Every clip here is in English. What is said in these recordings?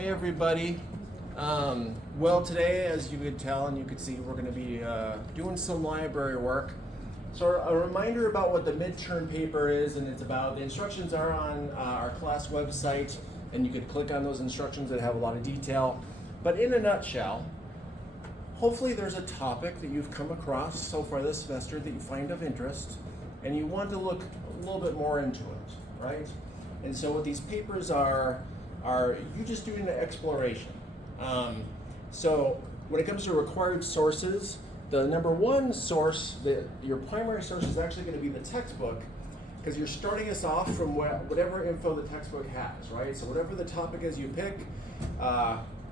Hey everybody. Well, today, as you could tell and you could see, we're going to be doing some library work. So a reminder about what the midterm paper is, and it's about, the instructions are on our class website, and you could click on those instructions that have a lot of detail. But in a nutshell, hopefully there's a topic that you've come across so far this semester that you find of interest, and you want to look a little bit more into it, right? And so what these papers are you just doing an exploration. So when it comes to required sources, the number one source, your primary source is actually going to be the textbook, because you're starting us off from whatever info the textbook has, right? So whatever the topic is you pick,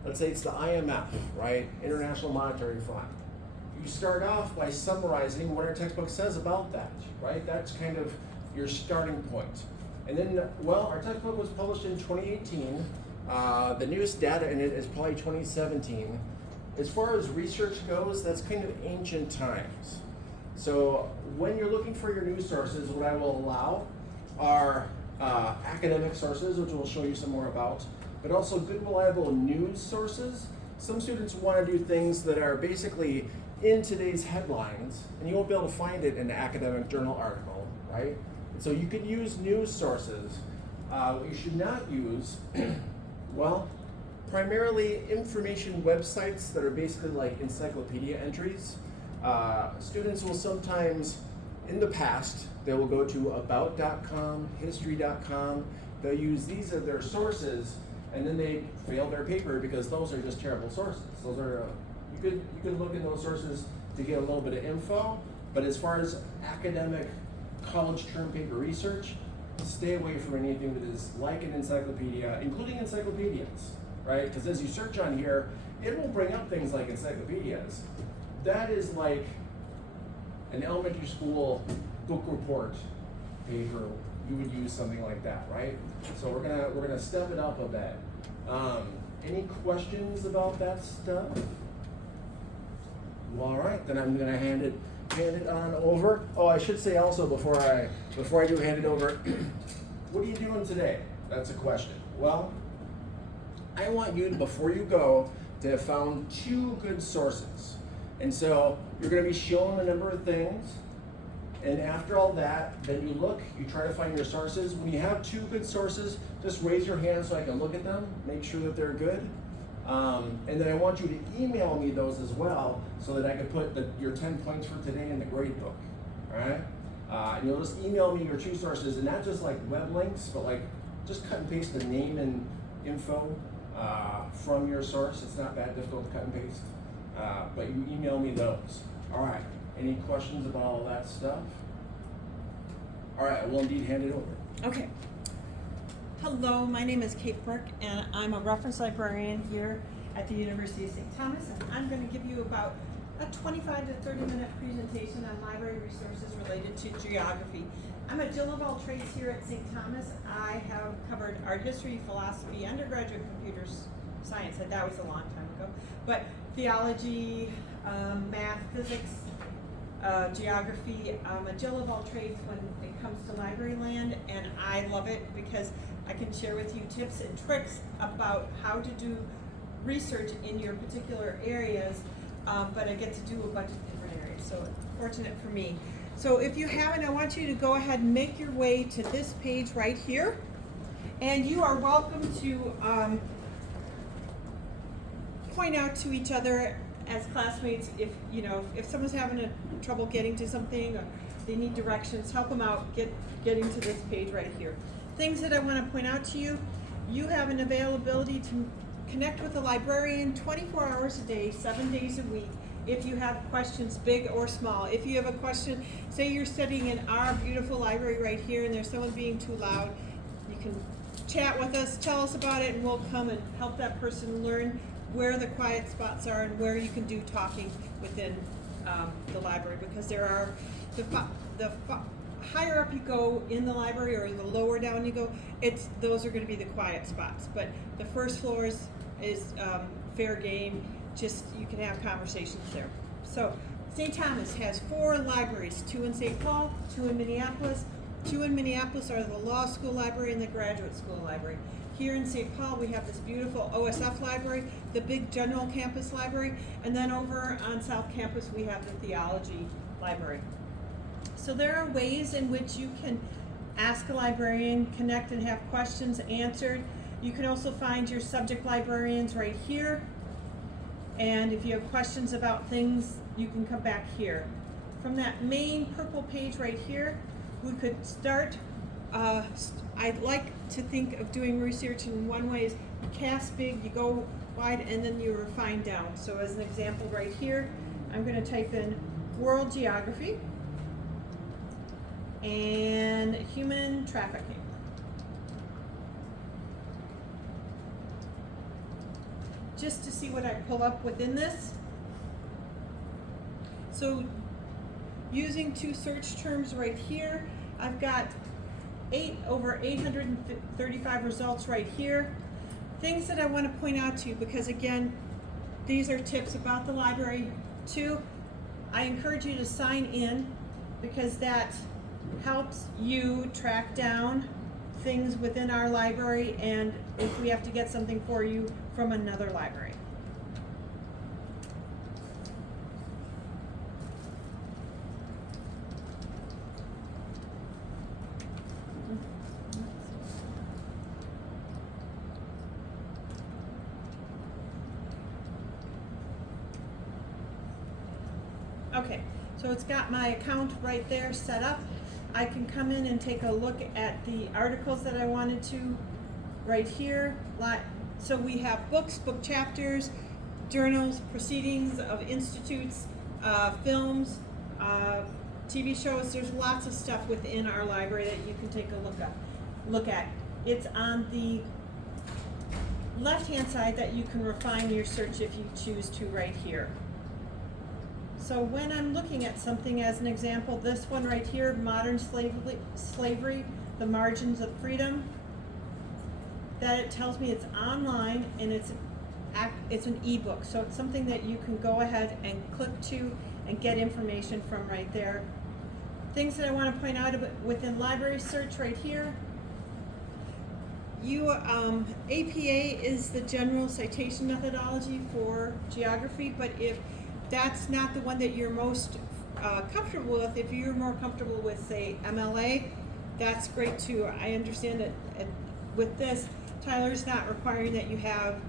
let's say it's the IMF, right? International Monetary Fund. You start off by summarizing what our textbook says about that, right? That's kind of your starting point. And then, well, our textbook was published in 2018. The newest data in it is probably 2017. As far as research goes, that's kind of ancient times. So when you're looking for your news sources, what I will allow are academic sources, which we'll show you some more about, but also good, reliable news sources. Some students want to do things that are basically in today's headlines, and you won't be able to find it in an academic journal article, right? So you could use news sources. What you should not use, well, primarily information websites that are basically like encyclopedia entries. Students will sometimes, in the past, they will go to about.com, history.com. They'll use these as their sources, and then they fail their paper because those are just terrible sources. Those are you could look in those sources to get a little bit of info, but as far as academic college term paper research, stay away from anything that is like an encyclopedia, including encyclopedias, right? Because as you search on here, it will bring up things like encyclopedias. That is like an elementary school book report paper. You would use something like that, right? So we're gonna step it up a bit. Any questions about that stuff? Well, all right, then I'm gonna hand it on over. Oh, I should say also before I do hand it over, what are you doing today? That's a question. Well, I want you to, before you go, to have found two good sources. And so you're going to be shown a number of things, and after all that, then you look, you try to find your sources. When you have two good sources, just raise your hand so I can look at them, make sure that they're good. And then I want you to email me those as well, so that I can put your 10 points for today in the grade book, all right? And you'll just email me your two sources, and not just like web links, but like just cut and paste the name and info from your source. It's not that difficult to cut and paste, but you email me those. All right, any questions about all that stuff? All right, I will indeed hand it over. Okay. Hello, my name is Kate Burke, and I'm a reference librarian here at the University of St. Thomas, and I'm going to give you about a 25 to 30 minute presentation on library resources related to geography. I'm a Jill of all trades here at St. Thomas. I have covered art history, philosophy, undergraduate computer science, and that was a long time ago, but theology, math, physics, geography. I'm a Jill of all trades when it comes to library land, and I love it because I can share with you tips and tricks about how to do research in your particular areas, but I get to do a bunch of different areas, so fortunate for me. So if you haven't, I want you to go ahead and make your way to this page right here, and you are welcome to point out to each other as classmates if someone's having trouble getting to something or they need directions, help them out getting to this page right here. Things that I want to point out to you: you have an availability to connect with a librarian 24 hours a day, 7 days a week. If you have questions, big or small. If you have a question, say you're studying in our beautiful library right here and there's someone being too loud, you can chat with us, tell us about it, and we'll come and help that person learn where the quiet spots are and where you can do talking within the library, because there are the higher up you go in the library or the lower down you go, those are going to be the quiet spots. But the first floor is fair game. Just you can have conversations there. So St. Thomas has 4 libraries: 2 in St. Paul, 2 in Minneapolis, Two in Minneapolis are the law school library and the graduate school library. Here in St. Paul, we have this beautiful OSF library, the big general campus library, and then over on South Campus, we have the theology library. So there are ways in which you can ask a librarian, connect and have questions answered. You can also find your subject librarians right here. And if you have questions about things, you can come back here. From that main purple page right here, we could start, I'd like to think of doing research in one way is you cast big, you go wide, and then you refine down. So as an example right here, I'm gonna type in world geography and human trafficking. Just to see what I pull up within this. So using two search terms right here, I've got over 835 results right here. Things that I want to point out to you, because again, these are tips about the library too. I encourage you to sign in, because that helps you track down things within our library, and if we have to get something for you from another library. Okay, so it's got my account right there set up. I can come in and take a look at the articles that I wanted to right here. So we have books, book chapters, journals, proceedings of institutes, films, TV shows. There's lots of stuff within our library that you can take a look at. It's on the left-hand side that you can refine your search if you choose to right here. So when I'm looking at something, as an example, this one right here, Modern Slavery, The Margins of Freedom, that it tells me it's online and it's an ebook. So it's something that you can go ahead and click to and get information from right there. Things that I want to point out within library search right here. APA is the general citation methodology for geography, but if that's not the one that you're most comfortable with, if you're more comfortable with, say, MLA, that's great too. I understand that with this, Tyler's not requiring that you have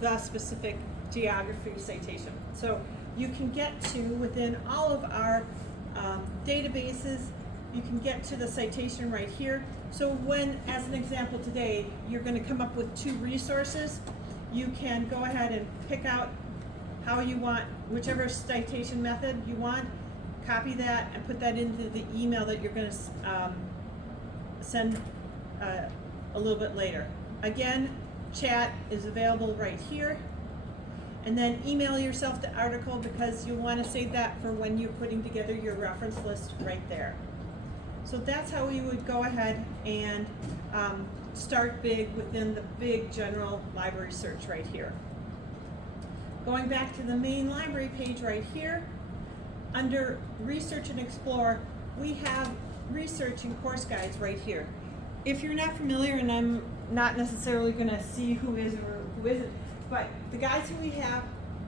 the specific geography citation. So you can get to, within all of our databases, you can get to the citation right here. So when, as an example today, you're going to come up with two resources, you can go ahead and pick out how you want, whichever citation method you want, copy that and put that into the email that you're going to send a little bit later. Again, chat is available right here. And then email yourself the article, because you'll want to save that for when you're putting together your reference list right there. So that's how we would go ahead and start big within the big general library search right here. Going back to the main library page right here, under Research and Explore, we have research and course guides right here. If you're not familiar, and I'm not necessarily going to see who is or who isn't, but the guides that we have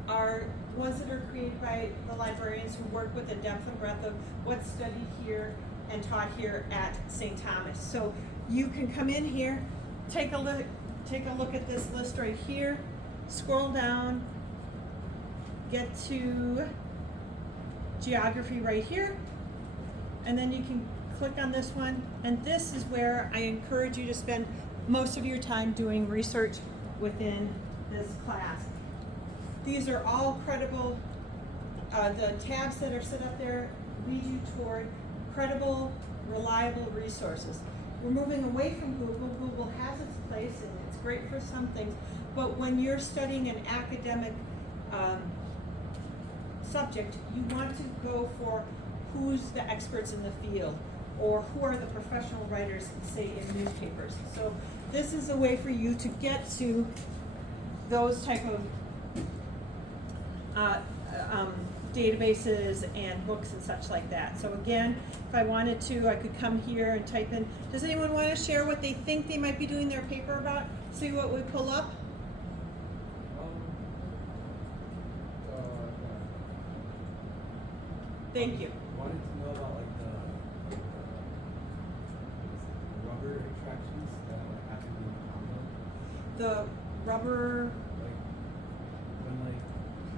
are ones that are created by the librarians who work with a depth and breadth of what's studied here and taught here at St. Thomas. So you can come in here, take a look at this list right here, scroll down, get to geography right here, and then you can click on this one, and this is where I encourage you to spend most of your time doing research within this class. These are all credible, the tabs that are set up there lead you toward credible, reliable resources. We're moving away from Google. Google has its place and it's great for some things, but when you're studying an academic subject, you want to go for who's the experts in the field, or who are the professional writers, say, in newspapers. So this is a way for you to get to those type of databases and books and such like that. So again, if I wanted to, I could come here and type in, does anyone want to share what they think they might be doing their paper about? See what we pull up? Thank you. Wanted to know about like the rubber extractions that happen in the Congo. The rubber, Like when like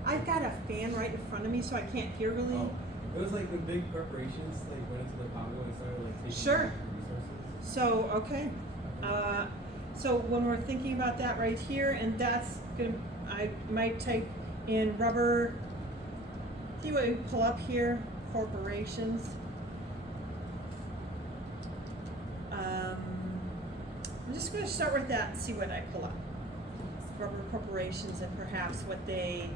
I've got a fan right in front of me so I can't hear really. oh, it was like when big preparations like went into the Congo and started like taking Sure. resources. So, okay. So when we're thinking about that right here, and that's gonna, I might type in rubber, see what we pull up here, corporations. I'm just gonna start with that and see what I pull up. Rubber corporations and perhaps what they,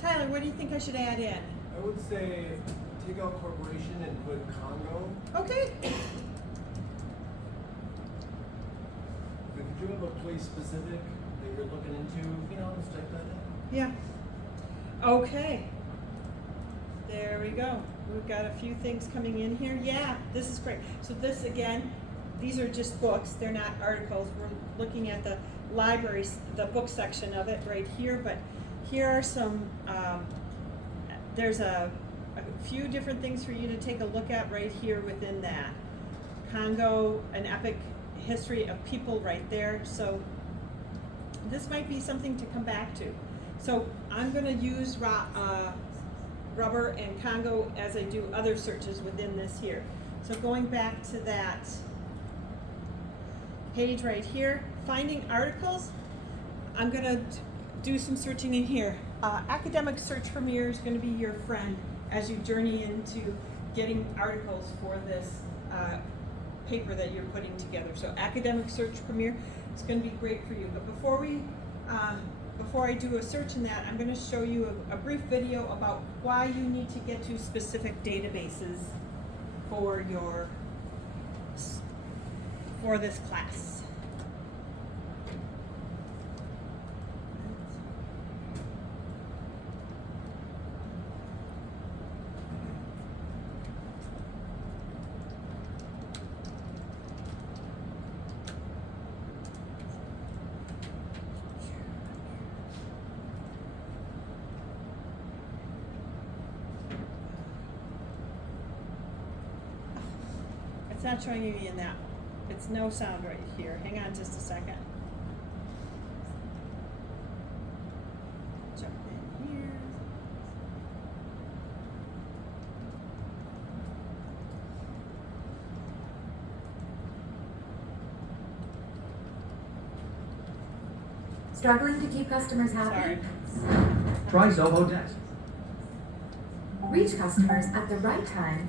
Tyler, what do you think I should add in? I would say take out corporation and put Congo. Okay. If you have a place specific that you're looking into, just type that in. Yeah. Okay. There we go. We've got a few things coming in here. Yeah, this is great. So this again, these are just books. They're not articles. We're looking at the libraries, the book section of it right here. But here are some, there's a few different things for you to take a look at right here within that. Congo, an epic history of people right there. So this might be something to come back to. So I'm going to use rubber and Congo as I do other searches within this here. So going back to that page right here, finding articles, I'm going to do some searching in here. Academic Search Premier is going to be your friend as you journey into getting articles for this paper that you're putting together. So Academic Search Premier, it's going to be great for you. But before I do a search in that, I'm going to show you a brief video about why you need to get to specific databases for this class. It's not showing you in that. It's no sound right here. Hang on just a second. Jump in here. Struggling to keep customers happy? Sorry. Try Zoho Desk. Reach customers at the right time.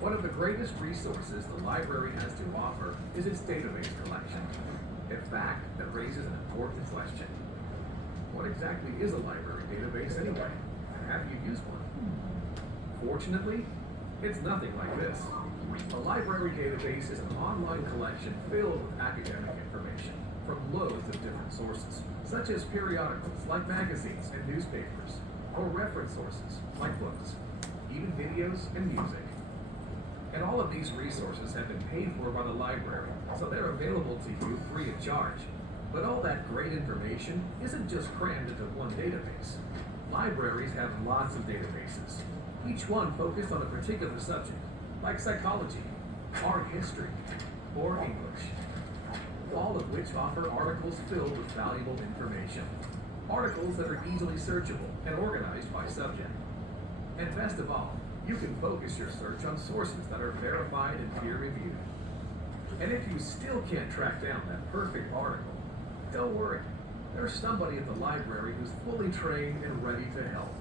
One of the greatest resources the library has to offer is its database collection. In fact, that raises an important question. What exactly is a library database anyway? Have you used one? Fortunately, it's nothing like this. A library database is an online collection filled with academic information from loads of different sources, such as periodicals like magazines and newspapers, or reference sources like books, even videos and music. And all of these resources have been paid for by the library, so they're available to you free of charge. But all that great information isn't just crammed into one database. Libraries have lots of databases, each one focused on a particular subject, like psychology, art history, or English. All of which offer articles filled with valuable information. Articles that are easily searchable and organized by subject. And best of all, you can focus your search on sources that are verified and peer-reviewed. And if you still can't track down that perfect article, don't worry. There's somebody at the library who's fully trained and ready to help.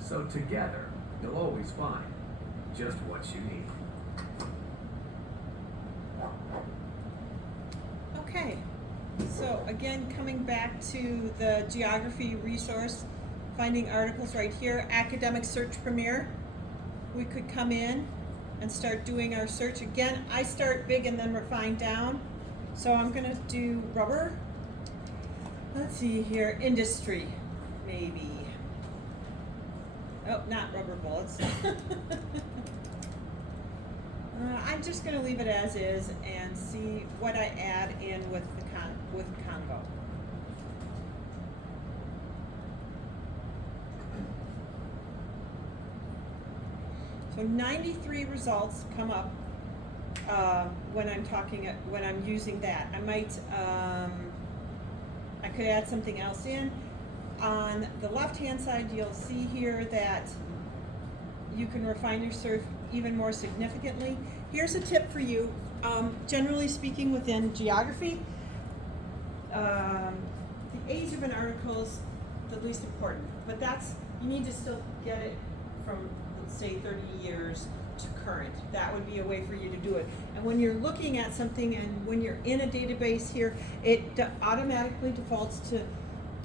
So together, you'll always find just what you need. Okay, so again, coming back to the geography resource, finding articles right here, Academic Search Premier. We could come in and start doing our search. Again, I start big and then refine down. So I'm gonna do rubber Let's see here, industry, maybe. Oh, not rubber bullets. I'm just gonna leave it as is and see what I add in with the with Congo. So 93 results come up when I'm using that. I might, I could add something else in. On the left-hand side, you'll see here that you can refine your search even more significantly. Here's a tip for you. Generally speaking, within geography, the age of an article is the least important, but you need to still get it from, let's say, 30 years to current. That would be a way for you to do it. And when you're looking at something and when you're in a database here, it automatically defaults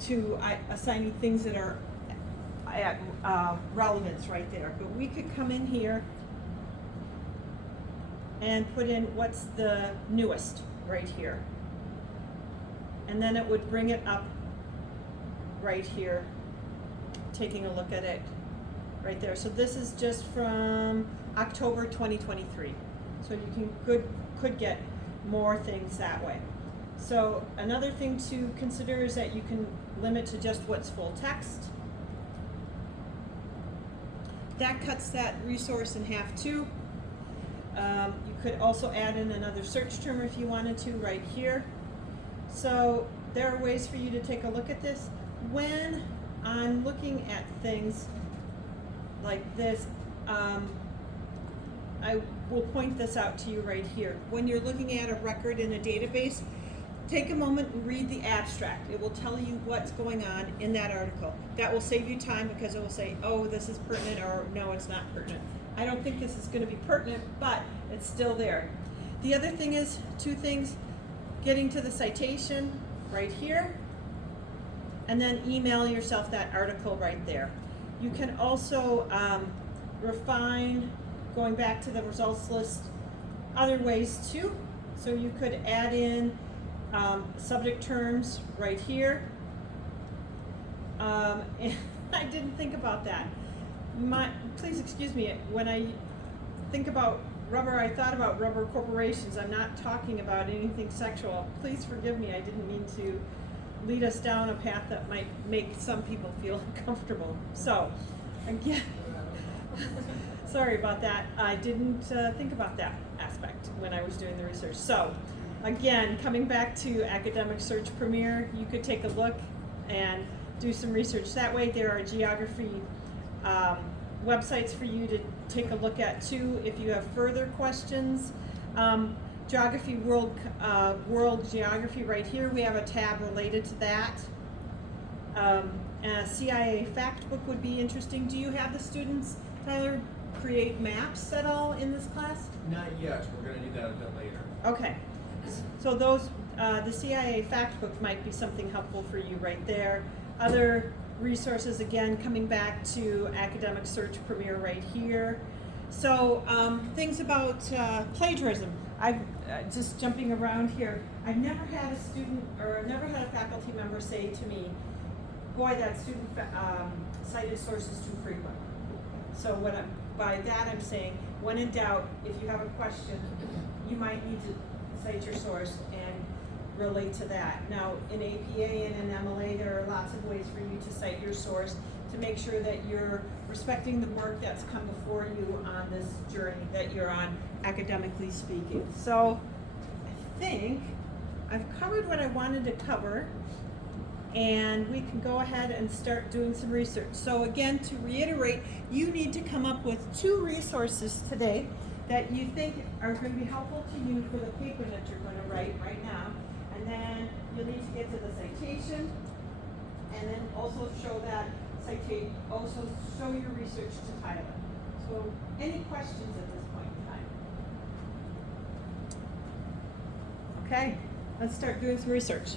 to assigning things that are at relevance right there. But we could come in here and put in what's the newest right here. And then it would bring it up right here, taking a look at it right there. So this is just from October 2023. So you could get more things that way. So another thing to consider is that you can limit to just what's full text. That cuts that resource in half too. You could also add in another search term if you wanted to right here. So there are ways for you to take a look at this. When I'm looking at things like this, I will point this out to you right here. When you're looking at a record in a database, take a moment and read the abstract. It will tell you what's going on in that article. That will save you time because it will say, oh, this is pertinent, or no, it's not pertinent. I don't think this is going to be pertinent, but it's still there. The other thing is, two things, getting to the citation right here, and then email yourself that article right there. You can also refine, going back to the results list, other ways too. So you could add in subject terms right here. And I didn't think about that. Please excuse me, when I think about rubber, I thought about rubber corporations. I'm not talking about anything sexual. Please forgive me, I didn't mean to lead us down a path that might make some people feel uncomfortable. So, again, sorry about that. I didn't think about that aspect when I was doing the research. So, again, coming back to Academic Search Premier, you could take a look and do some research that way. There are geography websites for you to take a look at too if you have further questions. Geography World Geography right here, we have a tab related to that. A CIA fact book would be interesting. Do you have the students, Tyler, create maps at all in this class? Not yet. We're going to do that a bit later. Okay, so those, the CIA fact book might be something helpful for you right there. Other resources, again, coming back to Academic Search Premier right here. So things about plagiarism. I've just jumping around here. I've never had a student or never had a faculty member say to me, boy, that student cited sources too frequent. So by that I'm saying, when in doubt, if you have a question, you might need to cite your source and relate to that. Now, in APA and in MLA, there are lots of ways for you to cite your source to make sure that you're respecting the work that's come before you on this journey that you're on, academically speaking. So, I think I've covered what I wanted to cover, and we can go ahead and start doing some research. So again, to reiterate, you need to come up with 2 resources today that you think are going to be helpful to you for the paper that you're going to write right now. And then you'll need to get to the citation, and then also show that citation, also show your research to Tyler. So any questions at this point in time? Okay, let's start doing some research.